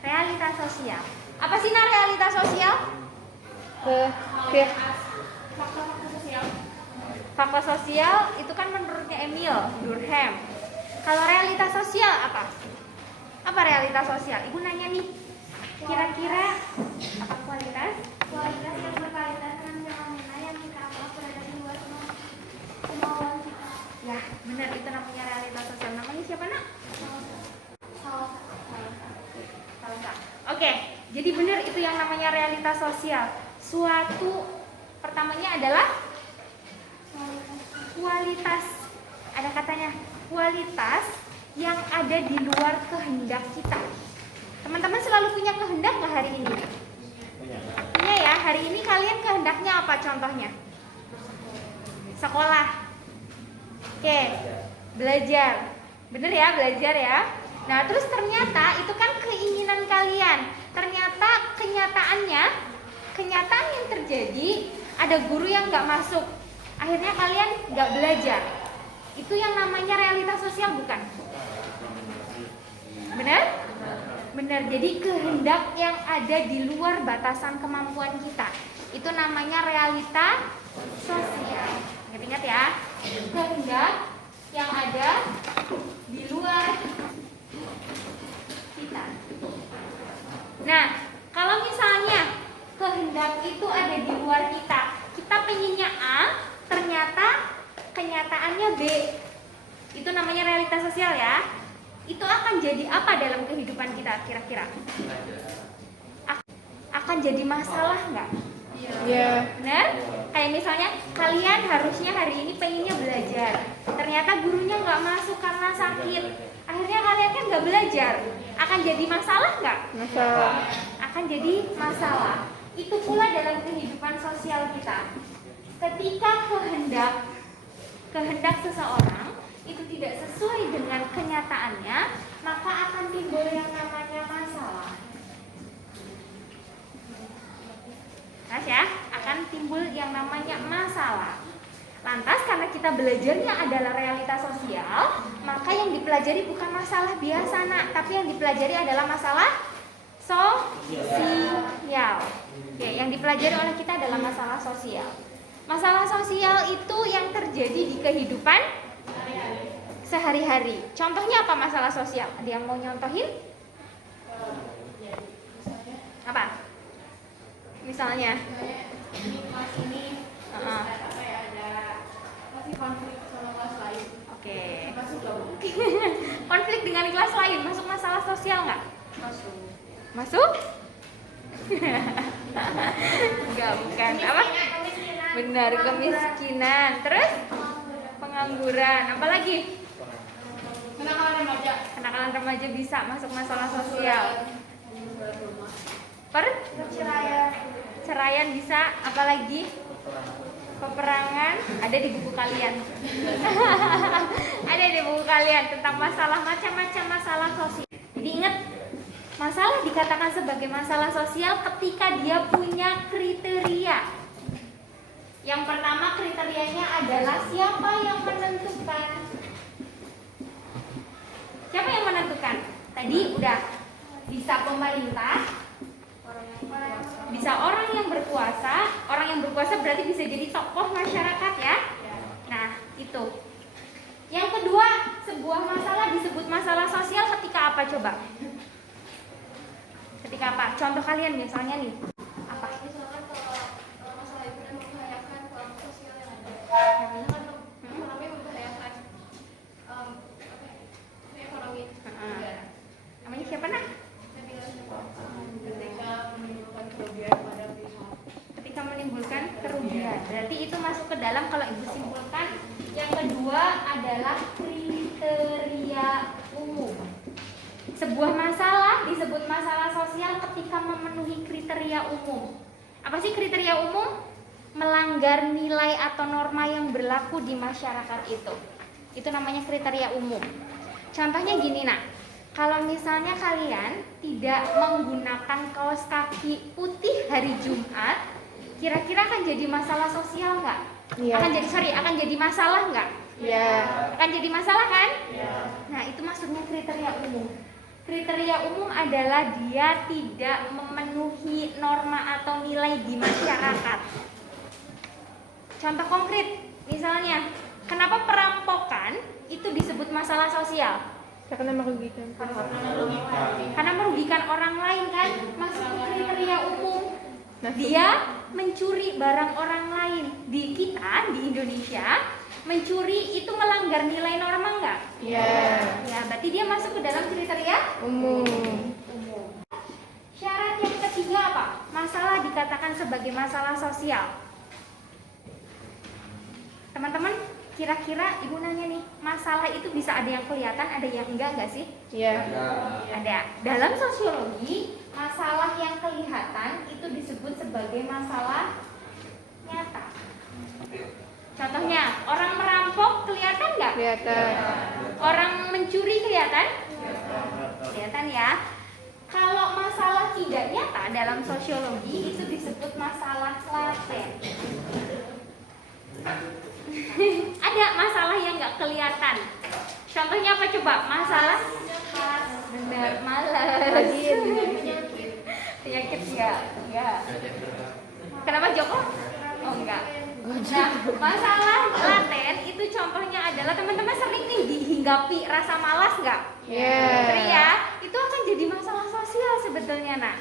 Realitas sosial. Apa sih realitas sosial? Fakta-fakta sosial. Fakta sosial itu kan menurutnya Emil Durkheim. Kalau realitas sosial apa? Apa realitas sosial? Ibu nanya nih. Kira-kira apa kualitas? Kualitas yang berkaitan dengan fenomena yang kita anggap berada di luar kemauan kita. Ya, benar, itu namanya realitas sosial. Namanya siapa, Nak? Salsa. Oke, jadi benar itu yang namanya realitas sosial. Suatu pertamanya adalah kualitas. Ada katanya kualitas yang ada di luar kehendak kita. Teman-teman selalu punya kehendak nggak hari ini? Punya ya. Hari ini kalian kehendaknya apa contohnya? Sekolah. Oke, belajar. Bener ya, belajar ya. Nah, terus ternyata itu kan keinginan kalian. Ternyata kenyataan yang terjadi, ada guru yang nggak masuk. Akhirnya kalian nggak belajar. Itu yang namanya realitas sosial, bukan? Bener? Bener. Jadi kehendak yang ada di luar batasan kemampuan kita, itu namanya realita sosial. Ingat-ingat ya, kehendak yang ada di luar kita. Nah, kalau misalnya kehendak itu ada di luar kita, kita pengennya A, ternyata kenyataannya B. Itu namanya realitas sosial ya. Itu akan jadi apa dalam kehidupan kita kira-kira? Akan jadi masalah nggak? Iya. Benar? Kayak misalnya kalian harusnya hari ini pengennya belajar, ternyata gurunya nggak masuk karena sakit. Akhirnya kalian kan nggak belajar. Akan jadi masalah nggak? Masalah. Akan jadi masalah. Itu pula dalam kehidupan sosial kita. Ketika kehendak seseorang itu tidak sesuai dengan kenyataannya, maka akan timbul yang namanya masalah. Mas ya, akan timbul yang namanya masalah. Lantas karena kita belajarnya adalah realitas sosial, maka yang dipelajari bukan masalah biasa, Nak, tapi yang dipelajari adalah masalah sosial. Oke, yang dipelajari oleh kita adalah masalah sosial. Masalah sosial itu yang terjadi di kehidupan sehari-hari. Contohnya apa masalah sosial? Ada yang mau nyontohin? Apa? Misalnya? Di kelas ini kayak ada masih konflik sama kelas lain. Oke. Masuk gabung. Konflik dengan kelas lain masuk masalah sosial nggak? Masuk. Masuk? Enggak, bukan. Apa? Benar, kemiskinan. Terus? Pengangguran. Apa lagi? Kenakalan remaja. Kenakalan remaja bisa masuk masalah sosial. Ceraian bisa. Apa lagi? Peperangan. Ada di buku kalian. Ada di buku kalian tentang masalah, macam-macam masalah sosial. Jadi ingat, masalah dikatakan sebagai masalah sosial ketika dia punya kriteria. Yang pertama kriterianya adalah siapa yang menentukan. Siapa yang menentukan? Tadi udah bisa pemerintah, bisa orang yang berkuasa. Orang yang berkuasa berarti bisa jadi tokoh masyarakat ya. Nah, itu. Yang kedua, sebuah masalah disebut masalah sosial ketika apa coba? Ketika apa? Contoh kalian misalnya nih. Apa? Misalkan kalau masalah itu dan membahayakan kelompok sosial yang ada. Misalkan ekonomi membahayakan ekonomi negara. Namanya siapa, Nak? Ketika menimbulkan kerugian pada pihak. Ketika menimbulkan kerugian. Berarti itu masuk ke dalam, kalau Ibu simpulkan, yang kedua adalah kriteria umum. Sebuah masalah disebut masalah sosial ketika memenuhi kriteria umum. Apa sih kriteria umum? Melanggar nilai atau norma yang berlaku di masyarakat itu. Itu namanya kriteria umum. Contohnya gini, Nak. Kalau misalnya kalian tidak menggunakan kaos kaki putih hari Jumat, kira-kira akan jadi masalah sosial nggak? Iya. Akan jadi masalah nggak? Iya. Akan jadi masalah kan? Iya. Nah, itu maksudnya kriteria umum. Kriteria umum adalah dia tidak memenuhi norma atau nilai di masyarakat. Contoh konkret, misalnya, kenapa perampokan itu disebut masalah sosial? Karena merugikan. Karena merugikan orang lain kan, masuk ke kriteria umum. Masuk. Dia mencuri barang orang lain. Di kita, di Indonesia, mencuri itu melanggar nilai norma enggak? Iya. Ya, berarti dia masuk ke dalam kriteria Umum. umum. Syarat yang ketiga apa? Masalah dikatakan sebagai masalah sosial. Teman-teman, kira-kira ibu nanya nih, masalah itu bisa ada yang kelihatan, ada yang enggak sih? Iya. Ada. Dalam sosiologi, masalah yang kelihatan itu disebut sebagai masalah nyata. Contohnya, orang merampok kelihatan nggak? Kelihatan. Orang mencuri kelihatan? Kelihatan ya. Kalau masalah tidak nyata dalam sosiologi itu disebut masalah laten. Ada masalah yang nggak kelihatan. Contohnya apa coba? Masalah benar malas. Penyakit ya. Kenapa Joko? Oh enggak. Nah, masalah laten itu contohnya adalah teman-teman sering nih dihinggapi rasa malas nggak? Iya. Sering ya. Itu akan jadi masalah sosial sebetulnya nak.